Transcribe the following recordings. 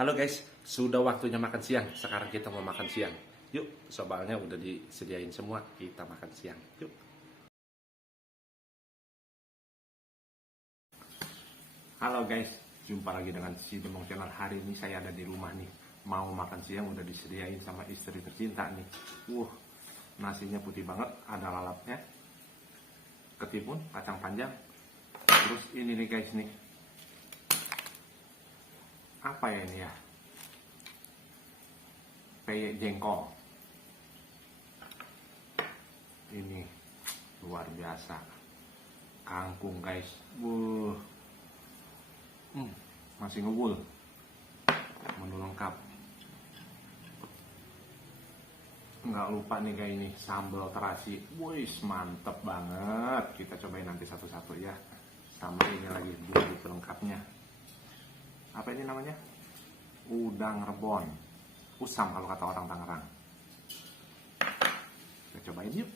Halo guys, sudah waktunya makan siang. Sekarang kita mau makan siang. Yuk, sobalnya udah disediain semua. Kita makan siang. Yuk. Halo guys, jumpa lagi dengan si Demong Channel. Hari ini saya ada di rumah nih. Mau makan siang udah disediain sama istri tercinta nih. Nasinya putih banget, ada lalapnya, ketimun, kacang panjang. Terus ini nih guys nih. Apa ya ini ya? Peyek jengkol. Ini luar biasa. Kangkung guys. Masih ngebul. Menu lengkap. Nggak lupa nih kayak ini sambal terasi. Wih, mantep banget. Kita cobain nanti satu-satu ya. Sama ini lagi bumbu pelengkapnya. Apa ini namanya? Udang rebon. Usam kalau kata orang Tangerang. Kita cobain yuk.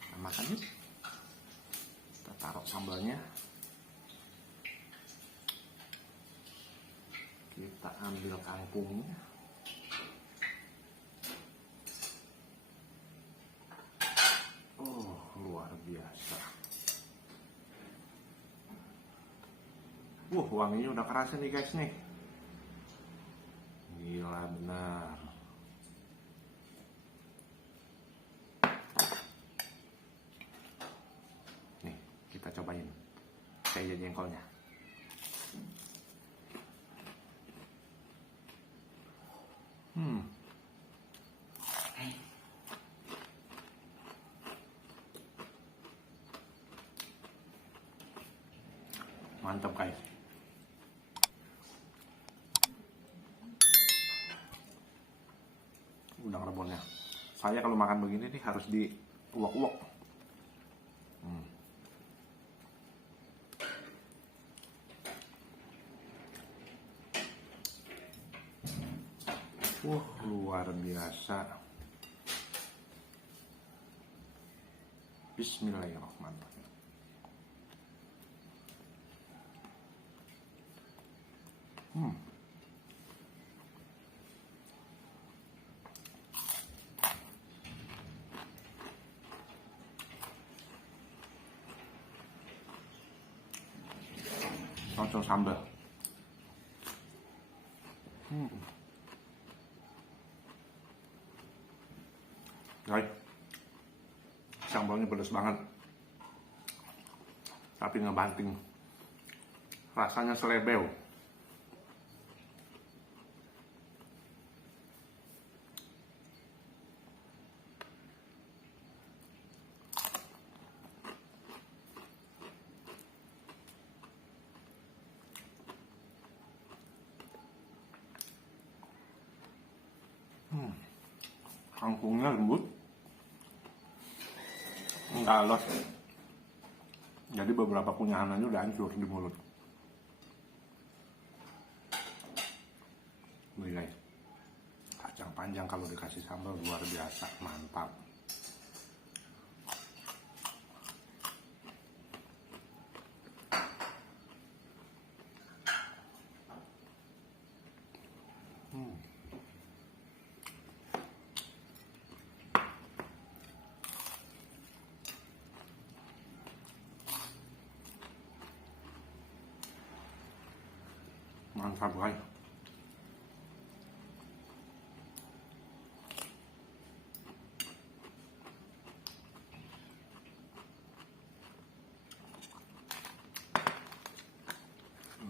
Kita makan yuk. Kita taruh sambalnya. Kita ambil kangkungnya. Luar biasa. Wanginya udah kerasa nih guys nih. Gila benar. Nih, kita cobain peyek jengkolnya. Mantap guys. Udang rebonnya. Saya kalau makan begini nih harus diuak-uak. Luar biasa. Bismillahirrahmanirrahim. Cocok sambal. Guys, sambalnya pedas banget, tapi ngebanting. Rasanya selebeo. Kangkungnya lembut, nggak alos, jadi beberapa kunyahannya udah hancur di mulut. Guys, kacang panjang kalau dikasih sambal luar biasa, mantap. Mantap guys.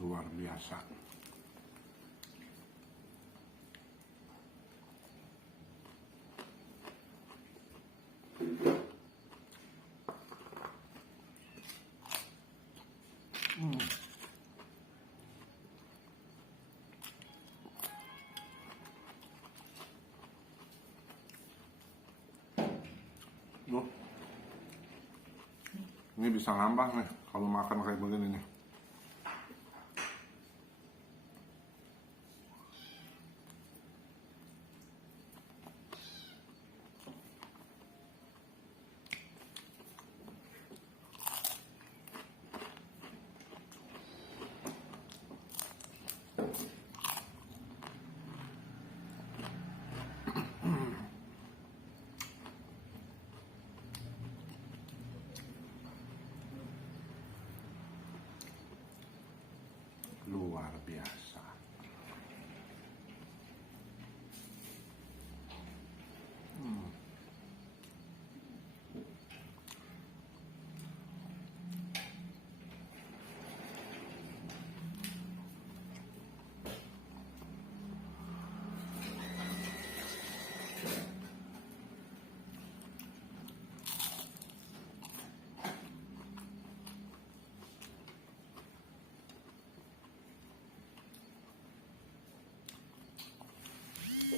Luar biasa. Ini bisa ngambang nih kalau makan kayak begini nih.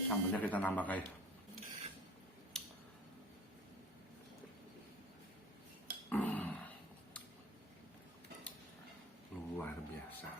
Sambelnya kita nambah guys. Luar biasa.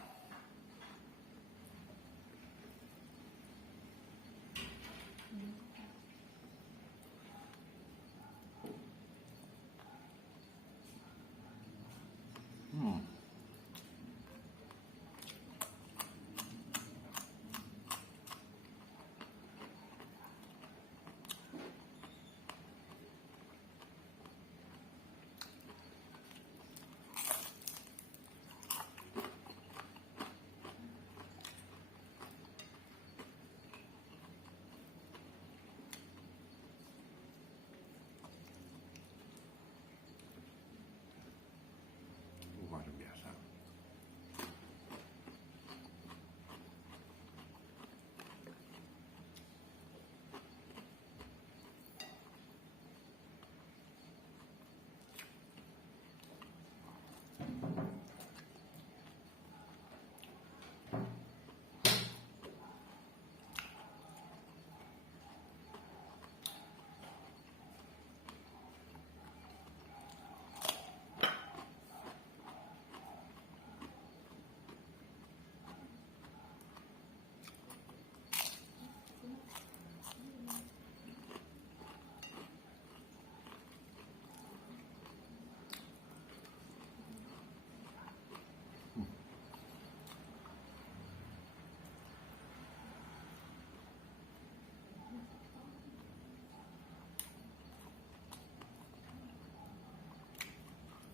Luar biasa.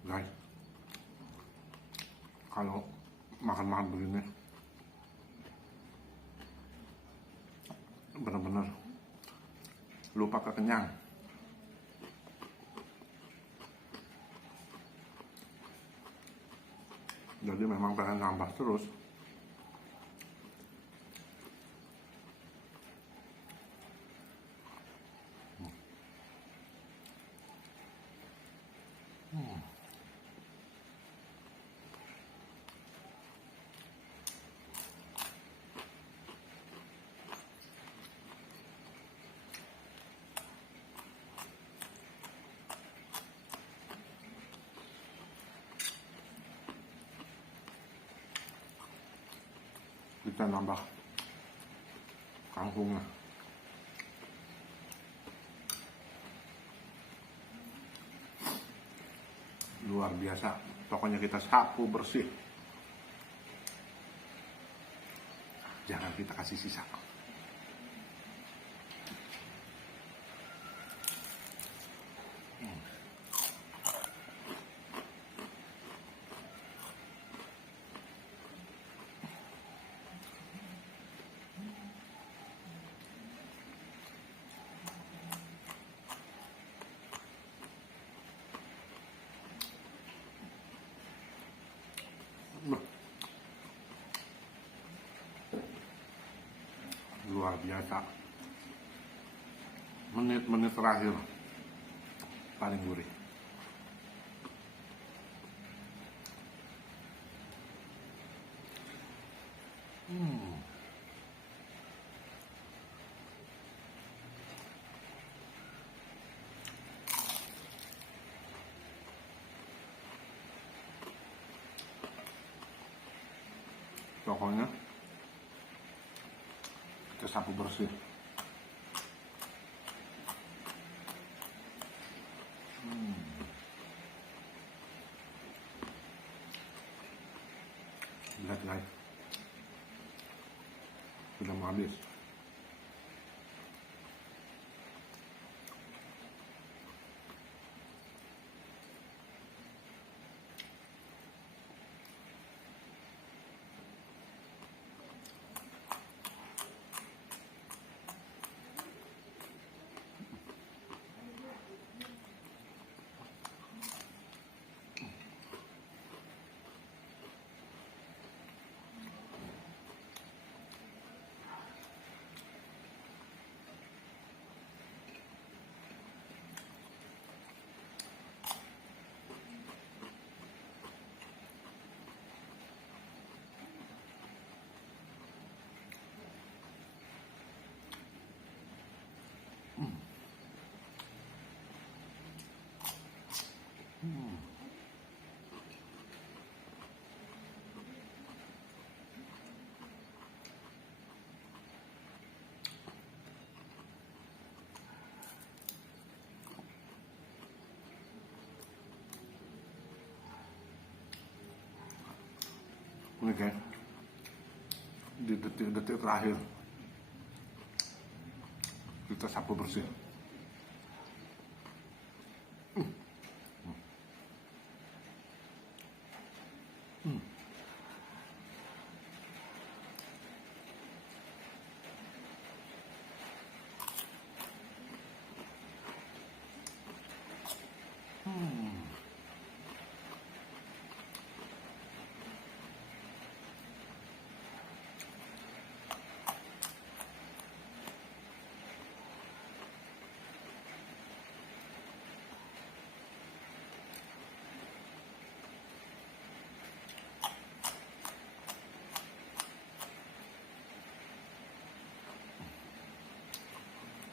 Guys, kalau makan-makan begini benar-benar lupa kekenyang. Jadi memang pengen nambah terus. Kita nambah kangkungnya. Luar biasa, pokoknya kita sapu bersih, jangan kita kasih sisa. Luar biasa. Menit-menit terakhir paling gurih. Pokoknya kita sapu bersih. Lihat guys, sudah mau habis. nih guys, di detik-detik terakhir kita sapu bersih.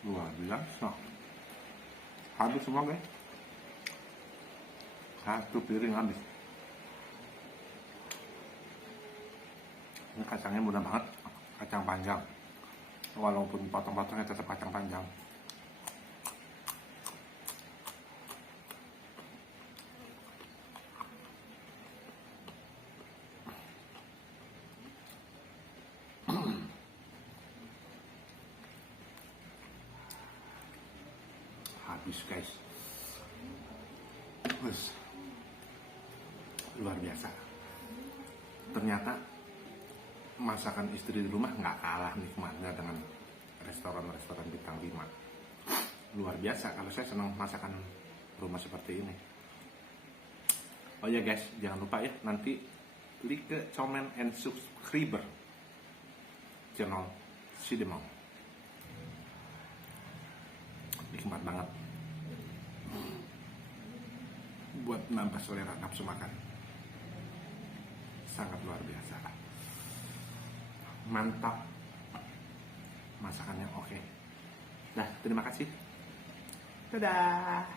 Luar biasa. Habis semua guys. Satu piring habis. Ini kacangnya mudah banget, kacang panjang. Walaupun potong-potongnya tetap kacang panjang. Habis guys. Wes. Luar biasa. Ternyata masakan istri di rumah nggak kalah nikmatnya dengan restoran-restoran bintang 5. Luar biasa, kalau saya senang masakan rumah seperti ini. Oh ya guys, jangan lupa ya, nanti like, comment, and subscribe channel Sidemong. Nikmat banget buat nambah selera nafsu makan. Sangat luar biasa, mantap, masakannya oke. Nah, terima kasih, dadah.